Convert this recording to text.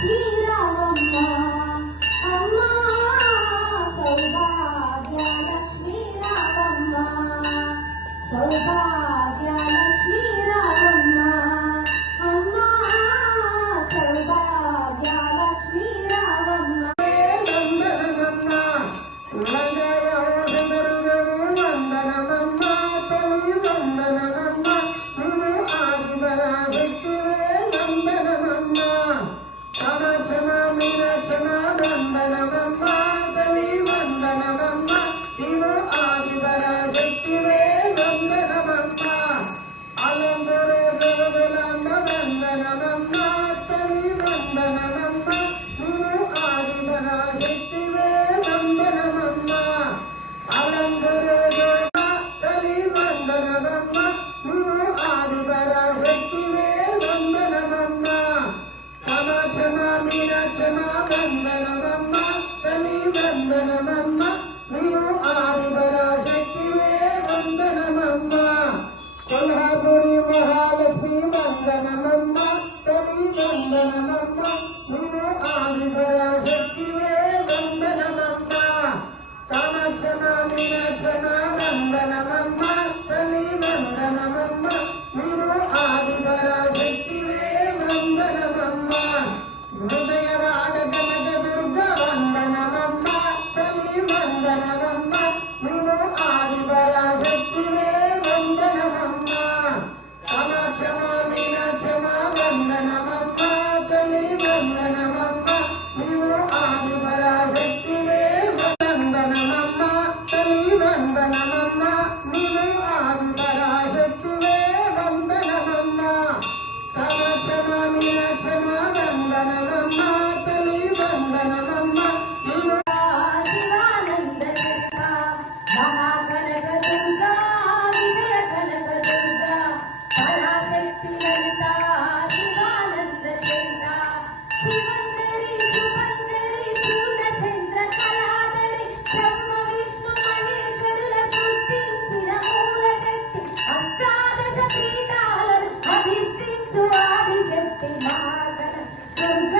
లక్ష్మీ రావమ్మ అమ్మ సౌభాగ్య లక్ష్మీ రావమ్మ సౌభాగ్య లక్ష్మీ రావమ్మ అమ్మ సౌభాగ్య లక్ష్మీ రావమ్మ కొల్హాపురి మహాలక్ష్మి వందనమమ్మ తల్లి వందనమమ్మ నువ్వు ఆదిపరాశక్తివే వందనమమ్మ కామాక్షమ మీనాక్షమ వందనమమ్మ తల్లి వందనమమ్మ నువ్వు ఆదిపరాశక్తివే వందనమమ్మ హృదయవాడ కనక దుర్గ వందనమమ్మ తల్లి వందనమమ్మ నువ్వు ఆదిపరాశక్తివే వందనమమ్మ కామాక్షమ మీనాక్షమ వందనమమ్మ తల్లి వందనమమ్మ నువ్వు ఆదిపరాశక్తివే వందనమమ్మ తల్లి వందనమమ్మ నువ్వు ఆదిపరాశక్తివే వందనమమ్మ కామాక్షమ మీనాక్షమ వందనమమ్మ తల్లి వందనమమ్మ నువ్వు శివానంద దుర్గా మహాకనక దుర్గా విజయ కనక దుర్గా పరాశక్తి లలిత శివానంద దుర్గా శివంకరి శుభంకరి పూర్ణచంద్ర కళాధరి బ్రహ్మ విష్ణు మహేశ్వరుల సృష్టించిన మూలశక్తి అష్టాదశ పీఠాలను అధిష్ఠించు ఆదిశక్తి మహాకన దుర్గా